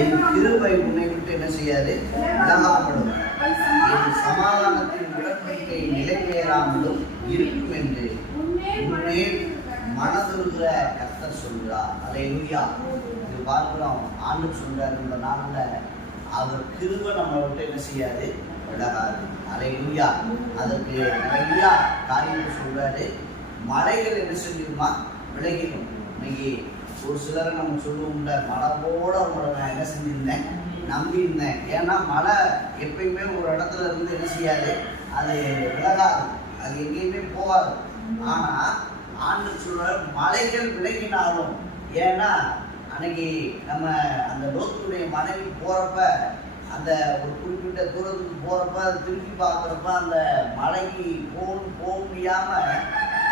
என் கிருபை உன்னை விட்டு என்ன செய்யாது, விலகாமலும் என் சமாதானத்தின் உடன்படிக்கை நிலைபெறாமலும் இருக்கும் என்று உன்னே மனதுருகிற கர்த்தர் சொல்கிறார். அல்லேலூயா. இது பார்க்கிறோம், ஆண்டவர் சொல்றார் இந்த நாள்ல அவர் கிருபை நம்மளை விட்டு என்ன செய்யாது, விலகாது. அல்லேலூயா. அதற்கு நிறைய காரியங்கள் சொல்றாரு. மலைகள் என்ன செஞ்சிருமா, விலகிடும். இன்னைக்கு ஒரு சிலரை நம்ம சொல்லுவோம்ல, மழை போல உங்களை நான் என்ன செஞ்சிருந்தேன், நம்பியிருந்தேன். ஏன்னா மழை எப்பயுமே ஒரு இடத்துல இருந்து என்ன செய்யாது, அது விலகாது, அது எங்கேயுமே போகாது. ஆனா ஆண்டவர் சொல்ற மலைகள் விலகினாலும், ஏன்னா அன்னைக்கு நம்ம அந்த லோத்துடைய மனைவி போறப்ப, அந்த ஒரு குறிப்பிட்ட தூரத்துக்கு போறப்ப, அது திருப்பி பார்க்குறப்ப அந்த மலைக்கு போக முடியாம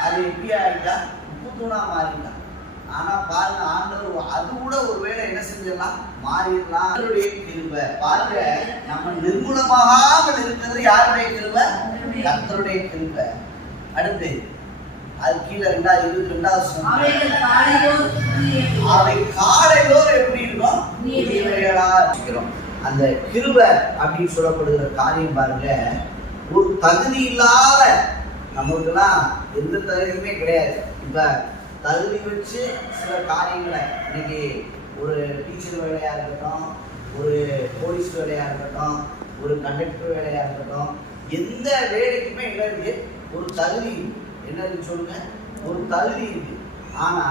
அது எப்படி ஆகிட்டா, உப்பு தூணா மாறிட்டான். ஆனா பாருங்க, ஆண்டவர் அது கூட ஒரு வேளை என்ன செஞ்சிடலாம், மாறிடலாம். அவருடைய கிருபை பாருங்க, நம்ம நிர்மூலமாகாமல் இருக்கிறது யாருடைய கிருபை, கர்த்தருடைய கிருபை. அடுத்து அது கீழே 22வது அவை காலையோர் எப்படி இருக்கும், அந்த கிருபை அப்படின்னு சொல்லப்படுகிற காரியம் பாருங்க. ஒரு தகுதி இல்லாத நமக்குலாம் எந்த தகுதியுமே கிடையாது. இப்ப தகுதி வச்சு சில காரியங்களை, இன்னைக்கு ஒரு டீச்சர் வேலையா இருக்கட்டும், ஒரு போலீஸ் வேலையா இருக்கட்டும், ஒரு கண்டக்டர் வேலையா இருக்கட்டும், எந்த வேலைக்குமே என்ன இருக்கு, ஒரு தகுதி என்னன்னு சொல்லுங்க, ஒரு தகுதி இருக்கு. ஆனா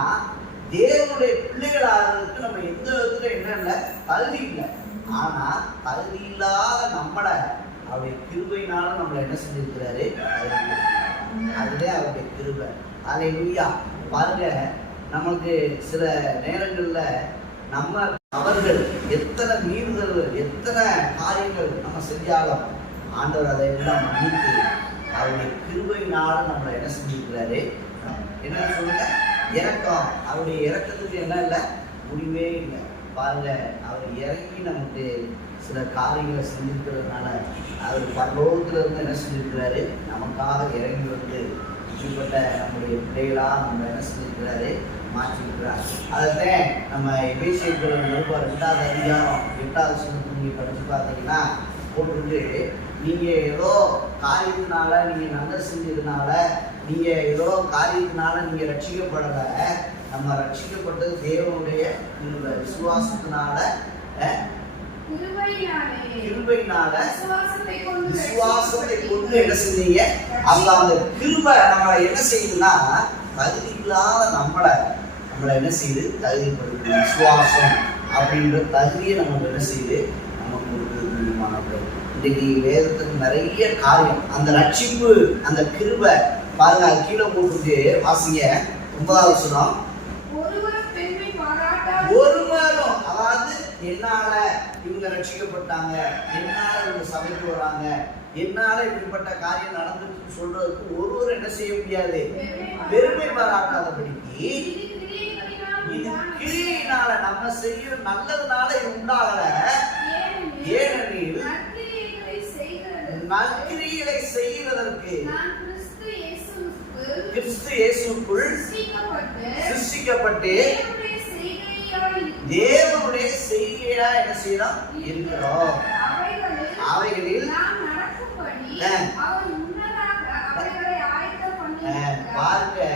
தேவனுடைய பிள்ளைகளாகிறதுக்கு நம்ம எந்த விதத்துல என்ன இல்லை, தகுதி இல்லை. ஆனா தகுதி இல்லாத நம்மளை அவருடைய கிருபையினால நம்மளை என்ன செஞ்சிருக்கிறாரு, அதுவே அவருடைய கிருபை. அல்லேலூயா. பாருங்க, நமக்கு சில நேரங்கள்ல நம்ம அவர்கள் எத்தனை மீறுதல்கள், எத்தனை காரியங்கள் நம்ம செஞ்சாலும் ஆண்டவர் அதை எல்லாம் மன்னித்து அவருடைய கிருபையினால நம்மளை என்ன செஞ்சிருக்கிறாரு, என்ன சொல்லுங்க, இரக்கம். அவருடைய இரக்கத்துக்கு என்ன இல்லை, முடிவே இல்லை. பாருங்க, அவர் இறங்கி நமக்கு சில காரியங்களை செஞ்சிருக்கிறதுனால அவர் பரலோகத்துல இருந்து என்ன செஞ்சிருக்கிறாரு, நமக்காக இறங்கி வந்து இப்படிப்பட்ட நம்முடைய பிள்ளைகளா நம்ம என்ன செஞ்சிருக்கிறாரு, மாற்றிருக்கிறார். அதைத்தான் நம்ம எபேசியர்கள் 2வது அதிகாரம் 8வது வசனத்தை நீங்க படிச்சு பார்த்தீங்கன்னா போட்டு, நீங்க ஏதோ காரியத்தினால, நீங்க நல்லது செஞ்சதுனால, நீங்க ஏதோ காரியத்தினால நீங்க ரட்சிக்கப்படல. நம்ம ரட்சிக்கப்பட்டது தேவனுடைய விசுவாசத்தினால, விசுவாசத்தை கொண்டு என்ன செஞ்சீங்க. அந்த கிருபை நம்மளை என்ன செய்யுதுன்னா, தகுதி இல்லாத நம்மளை என்ன செய்யுது, தகுதிப்படுது. விசுவாசம் அப்படின்ற தகுதியை நமக்கு என்ன செய்யுது, நமக்கு கொடுக்குறது முடியுமானது. இன்னைக்கு வேதத்துக்கு நிறைய காரியம், அந்த ரட்சிப்பு, அந்த கிருபை பாருங்க. அது கீழே போட்டு வாசிங்க 9வது வசனம். ஒருவரும், அதாவது என்னால இவங்க ரட்சிக்கப்பட்டாங்க, என்னால இவங்க சபைக்கு வராங்க, என்னால இப்படிப்பட்ட காரியம் நடந்துன்னு சொல்றதுக்கு ஒருவர் என்ன செய்ய முடியாது, பெருமை பாராட்டாதபடிக்கு இது கிரியினால, நம்ம செய்யற நல்லதுனால இது உண்டாகல. ஏனெனில் நற்கிரியைகளை செய்கிறதற்கு கிறிஸ்து இயேசுவுக்குள் சிருஷ்டிக்கப்பட்டு தேவனுடைய செய்கையா என்ன செய்யறோம், இருக்கிறோம். அவைகளில் பார்க்க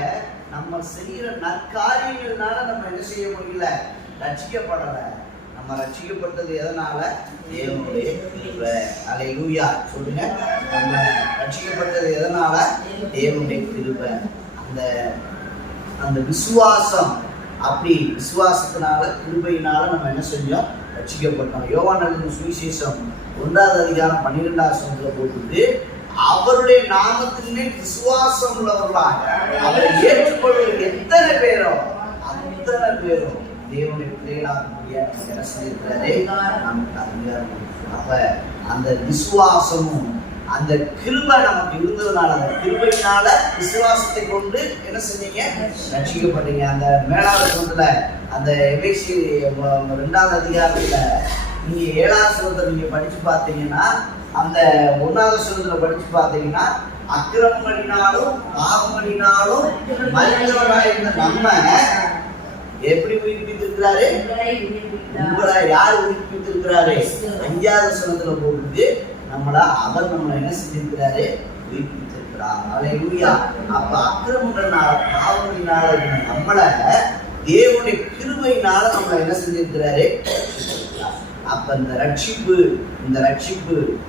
நம்ம செய்யற நற்காரியங்கள்னால நம்ம என்ன செய்ய முடியல, ரட்சிக்கப்படல. நம்ம ரட்சிக்கப்பட்டது எதனால, தேவனுடைய கிருபை. அல்லேலூயா சொல்லுங்க. நம்ம ரட்சிக்கப்பட்டது எதனால, தேவனுடைய கிருபை. அந்த விசுவாசம், அப்படி விசுவாசத்தினால, கிருபையினால நம்ம என்ன செஞ்சோம், ரட்சிக்கப்பட்டோம். யோவான் எழுதின சுவிசேஷம் 1வது அதிகாரம் 12வது வசனத்துல போட்டு, அவருடைய நாமத்திலே விசுவாசம் உள்ளவர்களாக அவரை ஏற்றுக்கொள்வது எத்தனை பேரோ அத்தனை பேரும் தேவனுடைய பிள்ளைகளாக முடியாது என்ன செஞ்சிருக்கிறாரே, நமக்கு அதிகாரம். அப்ப அந்த விசுவாசமும் அந்த கிருபை நமக்கு இருந்ததுனால, அந்த கிருபையினால விசுவாசத்தை கொண்டு என்ன செஞ்சீங்க, ரட்சிக்கப்பட்டீங்க. அந்த 7வது வசனத்துல, அந்த எபேசி 2வது அதிகாரத்துல நீங்க 7வது வசனத்தை நீங்க படிச்சு பார்த்தீங்கன்னா, அந்த 1வது வசனத்துல படிச்சு பார்த்தீங்கன்னா, அக்கிரமங்களினாலும் பாவங்களினாலும் மனிதர்களாக இருந்த நம்ம எப்படி உயிர்ப்பித்திருக்கிறாரு, உங்களை யார் உயிர்ப்பித்திருக்கிறாரு? 5வது வசனத்துல போட்டு நம்மளை என்ன செஞ்சிருக்கிறாரு? உயிர்ப்பித்திருக்கிறார். அல்லேலூயா. அப்ப அக்கிரமங்களால பாவங்களினால நம்மளை தேவனுடைய கிருபையினால நம்மளை என்ன செஞ்சிருக்கிறாரு? அப்ப இந்த ரட்சிப்பு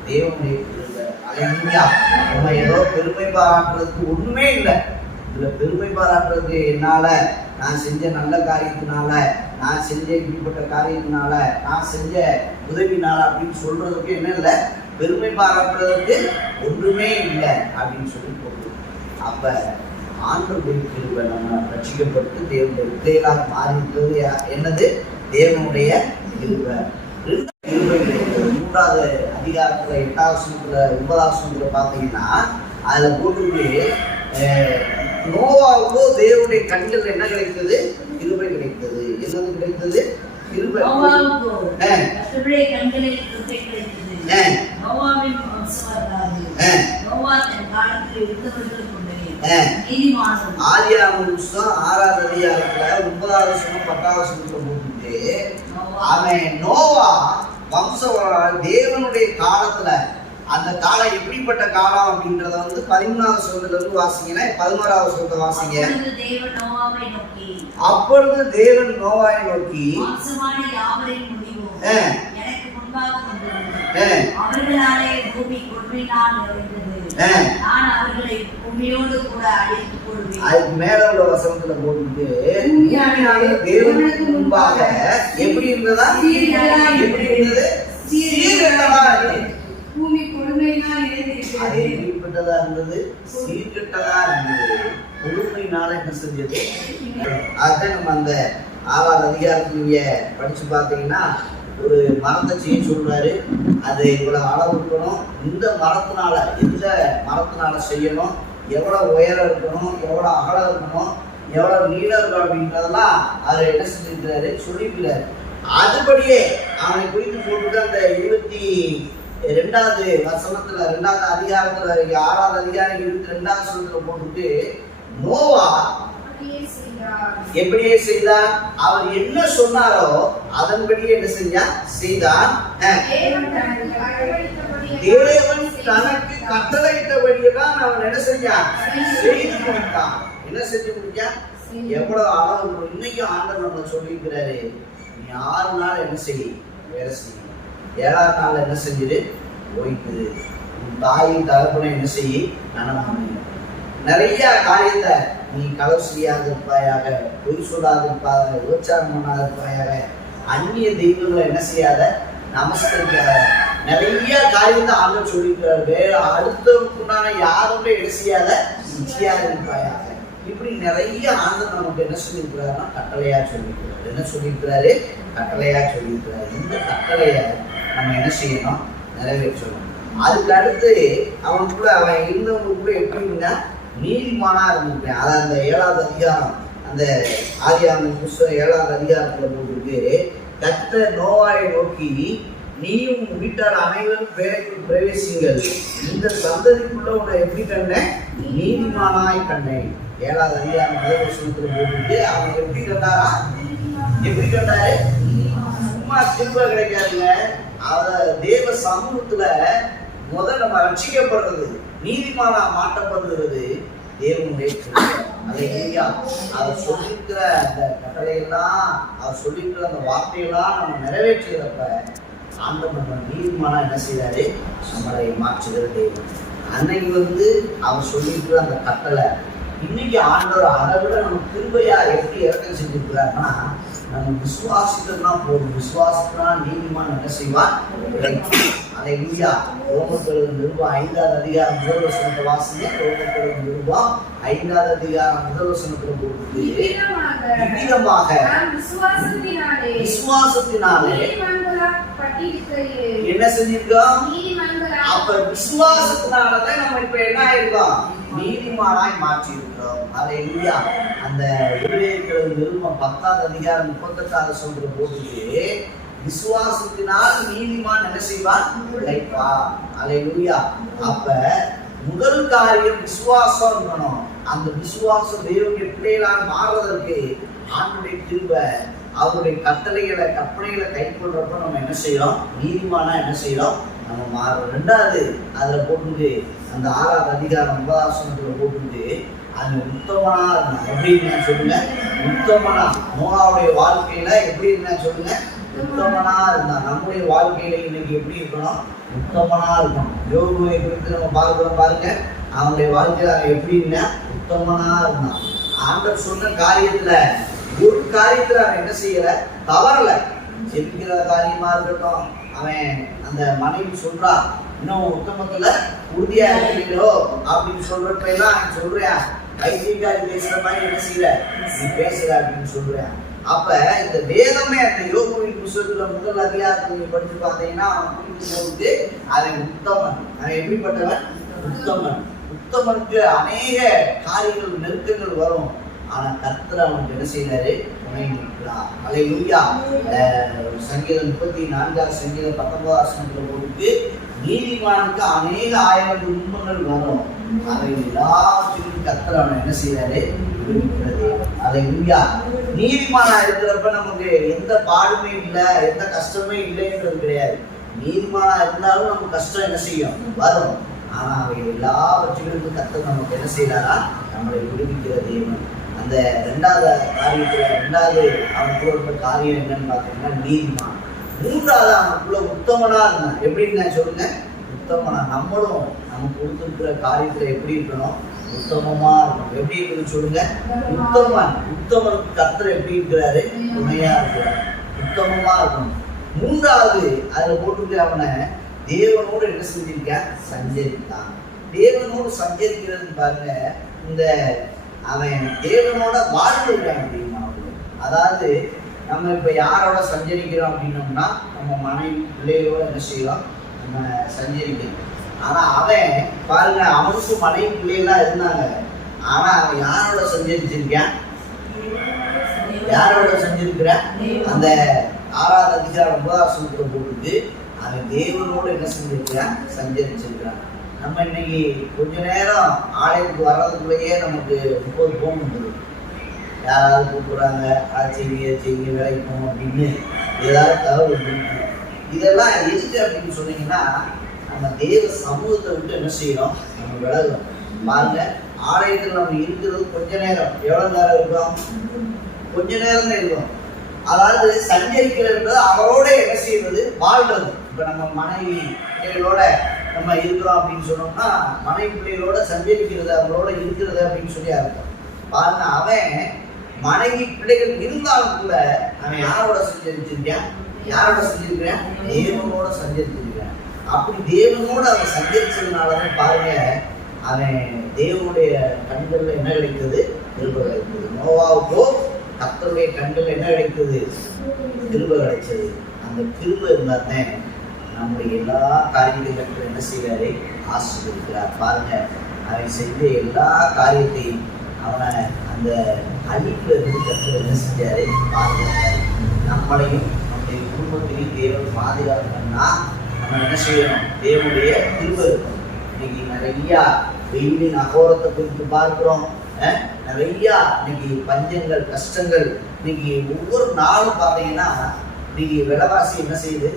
தேவனுடைய கிருபை. அல்லேலூயா. நம்ம ஏதோ பெருமை பாராட்டுறதுக்கு ஒண்ணுமே இல்லை. இதுல பெருமை பாராட்டுறதுக்கு என்னால நான் செஞ்ச நல்ல காரியத்தினால, நான் செஞ்ச இப்படிப்பட்ட காரியத்தினால, நான் செஞ்ச உதவினால அப்படின்னு சொல்றதுக்கு என்ன இல்லை, பெருமை பாராட்டுறதுக்கு ஒன்றுமே இல்லை அப்படின்னு சொல்லி போகுது. அப்ப ஆண்டவருடைய கிருபை நம்ம ரட்சிக்கப்பட்டு தேவனுடைய பிள்ளைகளாக மாறி இருக்கிறது என்னது? தேவனுடைய கிருபை. 3வது அதிகாரத்துல 8வது வசனத்துல 9வது வசனத்துல பாத்தீங்கன்னா அதுல போட்டு நோவாவுக்கோ தேவனுடைய கண்கள் என்ன கிடைத்தது? கிருபை கிடைத்தது. என்னது கிடைத்தது? கிருபை. ஆதியாகமம் 6வது அதிகாரத்துல 9வது வசனம் 10வது வசனத்துல போட்டு அவன் நோவா வம்சம் தேவனுடைய காலத்துல, அந்த காலம் எப்படிப்பட்ட காலம் அப்படின்றத 13வது வசனத்துல இருந்து வாசிங்கன்னா 11வது வசனத்தை வாசிங்க. அப்பொழுது தேவன் நோவாவை நோக்கி அதுக்கு மேல உள்ள வசனத்துல போட்டு தேவனுக்கு முன்பாக எப்படி இருந்ததா? எப்படி இருந்தது? சீர்கெட்டதா இருந்தது. அது எப்படிப்பட்டதா இருந்தது? சீர்கெட்டதா இருந்தது. கொடுமையினால என்ன செஞ்சது? அதுதான் நம்ம அந்த 6வது அதிகாரத்துல நீங்க படிச்சு பார்த்தீங்கன்னா ஒரு மரத்தை செய்ய சொல்றாரு. அது இவ்வளவு அளவு இருக்கணும், இந்த மரத்தினால எந்த மரத்தினால செய்யணும், எவ்வளவு உயரம் இருக்கணும், எவ்வளவு அகலம் இருக்கணும், எவ்வளவு நீளம் இருக்கணும் அப்படின்றதெல்லாம் அவர் என்ன செஞ்சிருக்கிறாரு? சொல்லியிருக்கிறாரு. அதுபடியே அவனை குறித்து போட்டு அந்த 22வது வசனத்துல 2வது அதிகாரத்துல 6வது அதிகாரம் 22வது வசனத்துல போட்டுட்டு நோவா எப்படியே செய்தார்? அவர் என்ன சொன்னாரோ அதன்படியே என்ன செய்தார்? தேவன் தனக்கு கட்டளையிட்டபடியே தான் அவன் என்ன செஞ்சான்? செய்து முடித்தான். என்ன செஞ்சு முடிச்சான்? எவ்வளவு அளவு. இன்னைக்கு ஆண்டவர் நம்ம சொல்லியிருக்கிறாரு, நீ 6 நாள் என்ன செய்ய? வேலை செய்ய. 7வது நாள் என்ன செஞ்சிரு? ஓய்வு. உன் தாயின் தகப்பனை என்ன செய்ய? நனமானு. நிறைய காரியத்தை நீ களவு செய்யாது இருப்பாயாக, பொய் சொல்லாது இருப்பாக, விபச்சாரம் பண்ணாது இருப்பாயாக, அந்நிய தெய்வங்களை என்ன செய்யாத? நமஸ்கரிக்காத. நிறைய காரியத்தை ஆண்டவர் சொல்லியிருக்கிறார். வேற அடுத்தவனுக்குண்டான யாருமே என்ன செய்யாத? நிச்சயாது இருப்பாயாக. இப்படி நிறைய ஆண்டவர் நமக்கு என்ன சொல்லியிருக்கிறாருன்னா கட்டளையா சொல்லியிருக்கிறார். என்ன சொல்லியிருக்கிறாரு? கட்டளையா சொல்லியிருக்கிறாரு. இந்த கட்டளையை நம்ம என்ன செய்யணும்? நிறைவேற்றணும். அதுக்கு அடுத்து அவனுக்குள்ள அவன் இருந்தவனுக்குள்ள எப்படின்னா நீதிமானா இருந்திருக்கேன். அதான் அந்த 7வது அதிகாரம், அந்த ஆதியாகமம் 7வது அதிகாரத்துல போட்டு கர்த்தர் நோவாவை நோக்கி நீயும் வீட்டார் அனைவரும் வேலைக்குள் பிரவேசிங்கள், இந்த சந்ததிக்குள்ள உன்னை எப்படி கண்டேன்? நீதிமானாய் கண்டேன். 7வது அதிகாரம் 1வது வசனத்துல போட்டு அவன் எப்படி கண்டாரா? எப்படி கண்டாரு? சும்மா திரும்ப கிடைக்காதுங்க. அத தேவ சமூகத்துல முதல் நம்ம ரட்சிக்கப்படுறது, நீதிமானா மாற்றப்படுகிறது தேவனுடைய அவர் சொல்லியிருக்கிற அந்த கட்டளையெல்லாம், அவர் சொல்லியிருக்கிற அந்த வார்த்தையெல்லாம் நம்ம நிறைவேற்றுகிறப்ப ஆண்டவர் நம்ம நீதிமானா என்ன செய்யறாரு? நம்மளை மாற்றுகிற தேவன். அன்னைக்கு அவர் சொல்லியிருக்கிற அந்த கட்டளை இன்னைக்கு ஆண்டவர் அதை விட நம்ம கிருபையா எப்படி இறக்கம் செஞ்சிருக்கிறாருன்னா, நம்ம விசுவாசித்தோம்னா போதும். விசுவாசித்தா நீதிமான் என்ன செய்வான்? அல்லேலூயா. ரோமர்கள் நிருபம் 5வது அதிகாரம் 1வது வசனத்தை வாசிங்க. ரோமர்கள் நிருபம் 5வது அதிகாரம் 1வது வசனத்துல போட்டு இவ்விதமாக விசுவாசத்தினாலே என்ன செஞ்சிருக்கோம்? அப்ப விசுவாசத்தினாலதான் நம்ம இப்ப என்ன ஆயிருக்கோம்? நீதிமானாய் மாற்றி இருக்கிறோம். அல்லேலூயா. அந்த எபிரேயர்கள் நிருபம் 10வது அதிகாரம் 38வது வசனத்துல போட்டு விசுவாசத்தினால் நீதிமான் என்ன செய்வான்? உழைப்பான். அல்லேலூயா. அப்ப முதல் காரியம் விசுவாசம் இருக்கணும். அந்த விசுவாசம் தேவனுடைய பிள்ளைகளாக மாறுவதற்கு ஆண்டவருடைய கிருபை, அவருடைய கற்பனைகளை கை கொள்றப்ப நம்ம என்ன செய்யறோம்? நீதிமானா என்ன செய்யறோம்? நம்ம மாறுறோம். ரெண்டாவது அதுல போட்டுட்டு அந்த 6வது அதிகாரம் 9வது போட்டுட்டு அது உத்தமனா இருந்தான். எப்படி இருந்தா சொல்லுங்க? உத்தமனா. நோவாவுடைய வாழ்க்கையில எப்படி இருந்தா சொல்லுங்க? உத்தமனா இருந்தான். நம்முடைய வாழ்க்கையில இன்னைக்கு எப்படி இருக்கணும்? உத்தமனா இருக்கணும். யோகுவை குறித்து நம்ம பார்க்கிறோம் பாருங்க. அவனுடைய வாழ்க்கையில அவன் எப்படி இருந்தா? உத்தமனா இருந்தான். ஆண்டவர் சொன்ன காரியத்துல ஒரு காரியத்துல அவன் என்ன செய்யல? தவறல. ஜெபிக்கிற காரியமா இருக்கட்டும், அவன் அந்த மனைவி சொல்றா, இன்னும் உத்தமத்துல உறுதியா இருக்கிறீங்களோ அப்படின்னு சொல்றப்ப எல்லாம் அவன் சொல்றேன், வைத்தியக்காரி பேசுற மாதிரி என்ன செய்யற நீ பேசுற அப்படின்னு சொல்றேன். அப்ப இந்த வேதமே அந்த யோகுவின் புத்தகத்துல முதல் அதிகாரத்தை படிச்சு பார்த்தீங்கன்னா அவன் குறித்து போட்டு அவன் உத்தமன். அவன் எப்படிப்பட்டவன்? உத்தமன். உத்தமனுக்கு அநேக காரியங்கள் நெருக்கங்கள் வரும். ஆனா கர்த்தர் அவனுக்கு என்ன செய்யறாரு? துணை நிற்கிறார். அல்லேலூயா. சங்கீதம் 34 சங்கீதம் 19 போட்டு நீதிமானுக்கு அநேக ஆயிரம் துன்பங்கள் வரும். அதை எல்லாவற்றையும் கர்த்தர் அவனை என்ன செய்யறாரு? விடுவிக்கிறது. அல்லேலூயா. நீதிமானா இருக்கிறப்ப நமக்கு எந்த பாடுமே இல்லை, எந்த கஷ்டமே இல்லைன்றது கிடையாது. நீதிமானா இருந்தாலும் நமக்கு கஷ்டம் என்ன செய்யும்? வரும். ஆனா அவை எல்லாவற்றிலிருந்து கர்த்தர் நமக்கு என்ன செய்யறாரா? நம்மளை விடுவிக்கிற தேவன். அந்த 2வது காரியத்துல 2வது அவனுக்குள்ள இருக்க காரியம் என்னன்னு பார்த்தீங்கன்னா நீதிமான். 3வது அவனுக்குள்ள உத்தமனா இருந்தான். எப்படின்னு சொல்லுங்க? உத்தமனா. நம்மளும் நமக்கு கொடுத்துருக்கிற காரியத்துல எப்படி இருக்கணும்? உத்தமமா இருக்கணும். எப்படி இருக்குன்னு சொல்லுங்க? உத்தமன். உத்தமனுக்கு கர்த்தர் எப்படி இருக்கிறாரு? துணையா இருக்கிறார். உத்தமமா இருக்கணும். 3வது அதுல போட்டுட்டு அவனை தேவனோடு என்ன செஞ்சிருக்க? சஞ்சரித்தான். தேவனோடு சஞ்சரிக்கிறது பாருங்க. இந்த அவன் தேவனோட வாழ்ந்துருக்கான் அப்படின்னா, அதாவது நம்ம இப்ப யாரோட சஞ்சரிக்கிறோம் அப்படின்னோம்னா நம்ம மனைவி பிள்ளைகளோட என்ன செய்யலாம்? நம்ம சஞ்சரிக்கிறோம். ஆனா அவன் பாருங்க, அவனுக்கு மனைவி பிள்ளைகளா இருந்தாங்க. ஆனா அவன் யாரோட சஞ்சரிச்சிருக்கான்? யாரோட சஞ்சரிக்கிற? அந்த 6வது அதிகாரம் 9வது போட்டு அவன் தேவனோடு என்ன செஞ்சிருக்கிறான்? சஞ்சரிச்சிருக்கிறான். நம்ம இன்னைக்கு கொஞ்ச நேரம் ஆலயத்துக்கு வர்றதுக்குள்ளேயே நமக்கு 30 போன் வந்துடும். யாராவது கூப்பிடுறாங்க, செய்யுங்க வேலைக்கு போகணும் அப்படின்னு ஏதாவது தகவல் கொடுக்கணும். இதெல்லாம் எதுக்கு அப்படின்னு சொன்னீங்கன்னா, நம்ம தேவ சமூகத்தை விட்டு என்ன செய்யணும்? நம்ம விலகணும். பாருங்க, ஆலயத்தில் நம்ம இருக்கிறது கொஞ்ச நேரம். எவ்வளவு நேரம் இருக்கும்? கொஞ்ச நேரம் தான் இருக்கும். அதாவது சஞ்சரிக்கிறது அவரோட என்ன செய்வது? வாழ்றது. இப்ப நம்ம மனைவி பிள்ளைகளோட நம்ம இருக்கிறோம் அப்படின்னு சொன்னோம்னா, மனைவி பிள்ளைகளோட சஞ்சரிக்கிறது, அவங்களோட இருக்கிறது அப்படின்னு சொல்லி அர்த்தம். பாருங்க, அவன் மனைவி பிள்ளைகள் இருந்தாலும் கூட அவன் யாரோட சஞ்சரிச்சிருக்கான்? யாரோட சஞ்சரிக்கிறான்? தேவனோட சஞ்சரிச்சிருக்கான். அப்படி தேவனோட அவன் சஞ்சரிச்சதுனாலதான் பாருங்க, அவன் தேவனுடைய கண்கள்ல என்ன கிடைக்கிறது? கிருபை கிடைக்கிறது. நோவாவுக்கோ கர்த்தருடைய கண்கள் என்ன கிடைக்கிறது? கிருபை கிடைச்சது. அந்த கிருபை இருந்தாதான் நம்முடைய எல்லா காரியத்தையும் என்ன செய்யறாரு? ஆசீர்வதிக்கிறார். பாருங்க, அவன் செஞ்ச எல்லா காரியத்தையும் அவனை அந்த அழிப்புல இருந்து கர்த்தர் என்ன செஞ்சாரு? பாதுகாத்தாரு. நம்மளையும் நம்முடைய குடும்பத்தையும் தேவன் பாதுகாக்கணும்னா நம்ம என்ன செய்யணும்? தேவனுடைய கிருபை இருக்கும். இன்னைக்கு நிறைய வெயிலின் அகோரத்தை குறித்து பார்க்கிறோம். நிறைய இன்னைக்கு பஞ்சங்கள், கஷ்டங்கள். இன்னைக்கு ஒவ்வொரு நாளும் பார்த்தீங்கன்னா இன்னைக்கு விலைவாசி என்ன செய்யுது?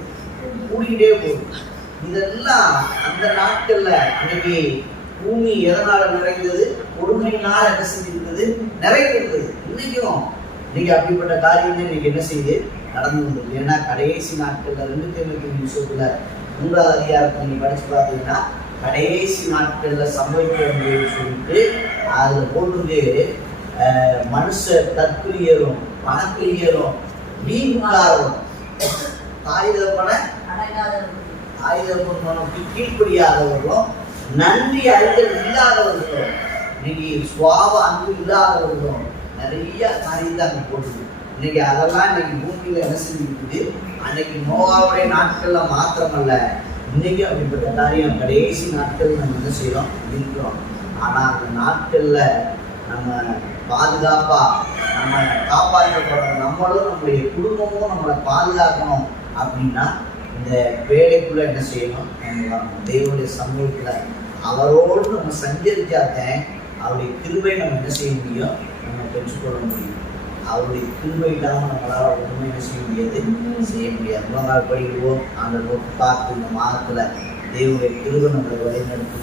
கூடிக்கிட்டே போகுது. இதெல்லாம் அந்த நாட்கள்ல இன்னைக்கு பூமி எதனால நிறைந்தது? கொடுமையினால என்ன செஞ்சிருந்தது? நிறைந்திருந்தது. இன்னைக்கு அப்படிப்பட்ட காரியம் இன்னைக்கு என்ன செய்யுது? நடந்து வந்தது. ஏன்னா கடைசி நாட்கள்ல 2 தீமோத்தேயுல 3வது அதிகாரத்தை நீங்க படிச்சு பார்த்தீங்கன்னா, கடைசி நாட்கள்ல சம்பவிக்க சொல்லிட்டு அதுல போட்டு மனுஷ தற்பிரியரும், பணப்பிரியரும், வீண்காரரும், ஆயுதப்பனுக்கு கீழ்ப்படியாதவர்களும், நன்றி அறிதல் இல்லாதவர்களும், இன்னைக்கு சுவாப அன்பு இல்லாதவர்களும் நிறைய காரியத்தை அங்க போட்டுது. இன்னைக்கு அதெல்லாம் இன்னைக்கு பூமியில என்ன செஞ்சுக்கிட்டு, அன்னைக்கு நோவாவுடைய நாட்கள்ல மாத்திரமல்ல, இன்னைக்கு அப்படிப்பட்ட காரியம் கடைசி நாட்கள் நம்ம என்ன செய்யறோம்? இருக்கிறோம். ஆனா அந்த நாட்கள்ல நம்ம பாதுகாப்பா நம்ம காப்பாற்றப்படணும். நம்மளும் நம்முடைய குடும்பமும் நம்மளை பாதுகாக்கணும் அப்படின்னா இந்த வேலைக்குள்ள என்ன செய்யணும்? நம்ம தேவனுடைய சமூகத்துல அவரோடு நம்ம சஞ்சரிச்சாத்தேன் அவருடைய கிருபை நம்ம என்ன செய்ய முடியும்? நம்ம பெற்றுக்கொள்ள முடியும். அவருடைய கிருபை இல்லாமல் நம்மளால ஒன்றுமே செய்ய முடியாது. முதல் நாள் படிக்குவோம், அந்த நோக்கி பார்த்து இந்த மாதத்துல தேவனுடைய கிருபை நம்மளை வழிநடத்தும்.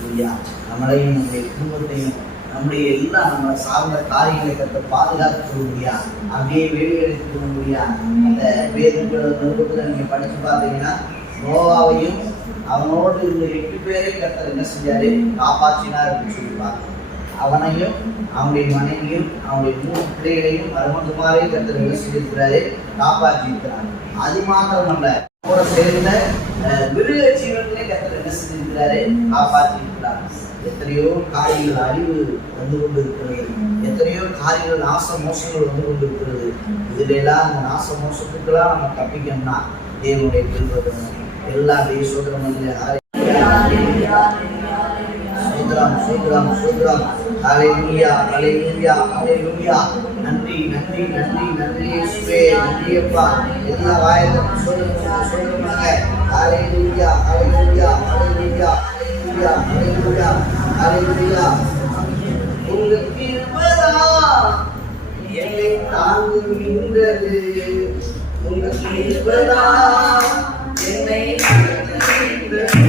நம்மளையும் நம்முடைய குடும்பத்தையும் நம்முடைய எல்லா நம்ம சார்ந்த காரியங்களை கற்று பாதுகாத்து முடியா, அப்படியே வெளியெடுத்து முடியா. அந்த வேதங்களை நீங்க படிச்சு பார்த்தீங்கன்னா, நோவாவையும் அவனோடு இருந்த 8 பேரை கர்த்தர் என்ன செஞ்சாரு? காப்பாற்றினார் அப்படின்னு சொல்லி பார்த்தோம். அவனையும் அவனுடைய மனைவியும் அவனுடைய 3 பிள்ளைகளையும் மருமகுமாரையும் கர்த்தர் என்ன செஞ்சிருக்கிறாரு? காப்பாற்றி இருக்கிறார். அது மாத்திரமல்ல, கூட சேர்ந்த மிருக ஜீவன்களே கர்த்தர் என்ன செஞ்சிருக்கிறாரு? காப்பாற்றி இருக்கிறார். எத்தனையோ காரியங்கள் அழிவு வந்து கொண்டு இருக்கிறது, எத்தனையோ காரியங்கள் நாச மோசங்கள் வந்து கொண்டு இருக்கிறது. இதுல எல்லாம் அந்த நாச மோசத்துக்கெல்லாம் நம்ம தப்பிக்கணும்னா தேவனுடைய கிருபை எல்லாமே சோதரம் சோதரம் சோதரம். ஹல்லேலூயா ஹல்லேலூயா ஹல்லேலூயா. நன்றி நன்றி நன்றி நன்றி இயேசுவே, நன்றி அப்பா. எல்லா வாயிலும் சோதரமாக ஹல்லேலூயா ஹல்லேலூயா ஹல்லேலூயா ஹல்லேலூயா ஹல்லேலூயா ஹல்லேலூயா. உங்க கிருபைதா என்னை தாங்குகின்றது, உங்க கிருபைதா என்னை தாங்குகின்றது.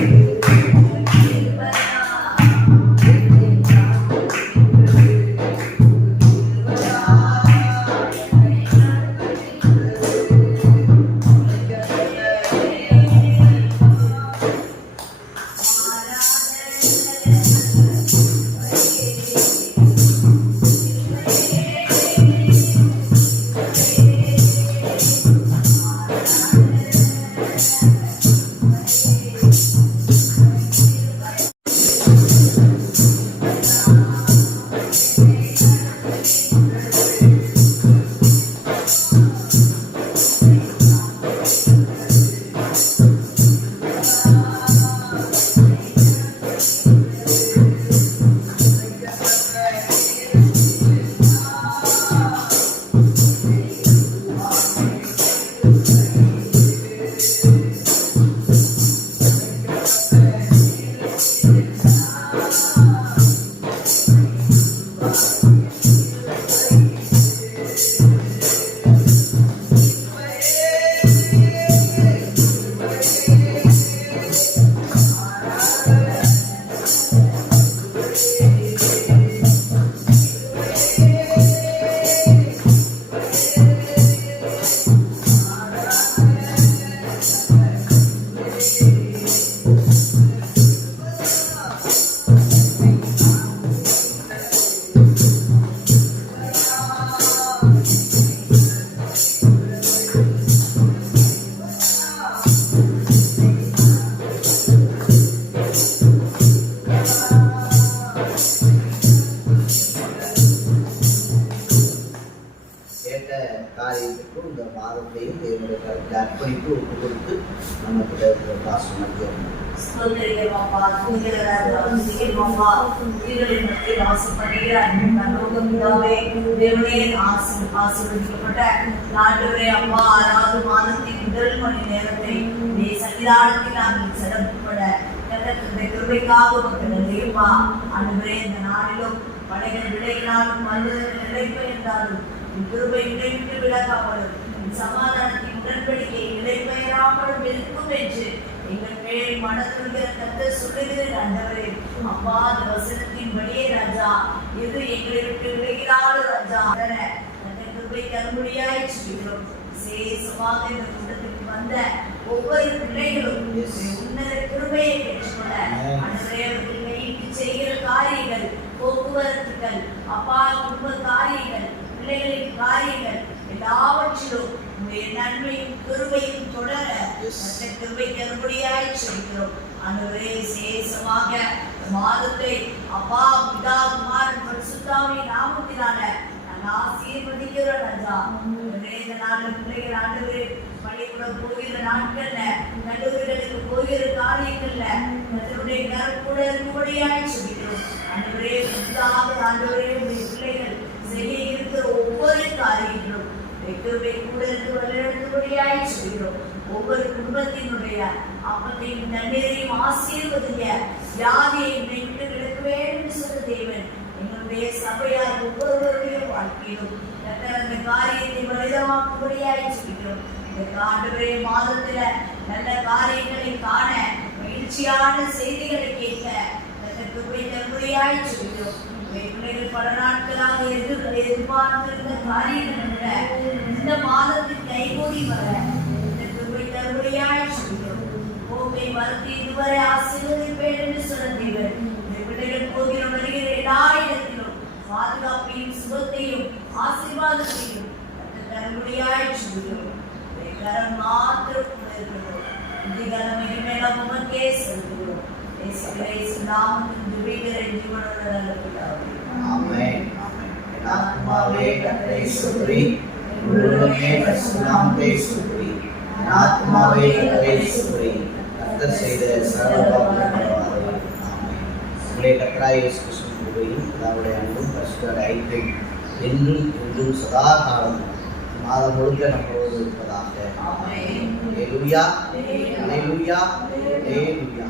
காரியத்துக்கும் இந்த மாதத்தையும் தேவனுடைய கருத்தை அர்ப்பணித்து ஒப்பு கொடுத்து நமக்கு பாசம் முதல் மணி நேரத்தை சன்னிதானத்தில் நாங்கள் சிறப்புப்பட கிருபைக்காக இந்த நாளிலும் படைகள் விடையினாலும் நிலைப்பு என்றாலும் கிருபை விட்டு விலகாமலும் சமாதானத்தின் உடன்படிக்கை நிலைபெயராமலும் இருக்கும் என்று எங்கள் மேல் மனதுடைய கர்த்தர் சொல்லுகிறேன். ஆண்டவரே அப்பா, அந்த வசனத்தின் படியே ராஜா, இது எங்களை விட்டு விலகினாலும் ராஜா கிருபை தரும்படியாய் சொல்கிறோம். விசேஷமாக இந்த கூட்டத்திற்கு வந்த ஒவ்வொரு பிள்ளைகளும் உன்னத கிருபையை பெற்றுக்கொள்ள ஆண்டவரே அவர்கள் கையிட்டு செய்கிற காரியங்கள், போக்குவரத்துகள், அப்பா குடும்ப காரியங்கள், பிள்ளைகளின் காரியங்கள் எல்லாவற்றிலும் உங்களுடைய நன்மையும் கிருபையும் தொடர கிருபை தரும்படியாய் சொல்கிறோம். ஆண்டவரே விசேஷமாக மாதத்தை அப்பா பிதா குமாரன் பரிசுத்தாவின் நாமத்தினால நாங்கள் ஆசீர்வதிக்கிறோம் ராஜா. இந்த நாள் பிள்ளைகள் ஆண்டவரே பள்ளிக்கூடம் போகிற நாட்கள்ல, கல்லூரிகளுக்கு போகிற காரியங்கள்ல அதனுடைய கருப்புட இருக்கும்படியாய் சொல்கிறோம். ஆண்டவரே ஆண்டவரே உடைய பிள்ளைகள் செய்ய இருக்கிற ஒவ்வொரு காரியங்களும் கிருபை கூட இருந்து வழிநடத்தும்படியாய் சொல்கிறோம். ஒவ்வொரு குடும்பத்தினுடைய அப்பத்தையும் தண்ணீரையும் ஆசீர்வதிங்க. வியாதியை விட்டு விலக்க வேண்டும் என்று சொன்ன தேவன் எங்களுடைய சபையார் ஒவ்வொருவருடைய வாழ்க்கையிலும் அந்த காரியத்தை பலிதமாக்கும்படியாய் ஜெபிக்கிறோம். இந்த ஆண்டவரே மாதத்துல நல்ல காரியங்களை காண மகிழ்ச்சியான செய்திகளை கேட்க கிருபை தரும்படியாய் ஜெபிக்கிறோம். பிள்ளைகள் பல நாட்களாக எதிர்பார்த்திருந்த காரியங்கள் இந்த மாதத்தில் கைகூடி வர கிருபை தரும்படியாய் ஜெபிக்கிறோம். போக்கை வருத்தி இதுவரை ஆசீர்வதிப்பேன் என்று சொன்னீர்கள். பிள்ளைகள் போகிற வருகிற எல்லா இடத்திலும் பாதுகாப்பையும் சுகத்தையும் ஆசீர்வாதத்தையும் தரும்படியாய் ஜெபிக்கிறோம். கரம் மாத்திரம் இருக்கிறோம். இந்த கரம் இனிமேல் உமக்கே செலுத்துகிறோம். இயேசு நாமத்தில் ஜெபிக்கிற ஜீவனுள்ள நல்ல பிதாவே. ஆமென். ஆமென். என் ஆத்துமாவே கர்த்தரை ஸ்தோத்திரி, உள்ளமே பரிசுத்த நாமத்தை ஸ்தோத்திரி. என் ஆத்துமாவே கர்த்தரை ஸ்தோத்திரி, கர்த்தர் செய்த சகல உபகாரங்களையும். ஆமென். உங்களை கர்த்தராகிய இயேசு கிறிஸ்துவின் கிருபையும் பிதாவுடைய அன்பும் பரிசுத்த ஐக்கியமும் என்றும் என்றும் சதா காலமும் மாதம் முழுக்க நம்மளோடு இருப்பதாக. ஆமென். அல்லேலூயா, அல்லேலூயா, அல்லேலூயா.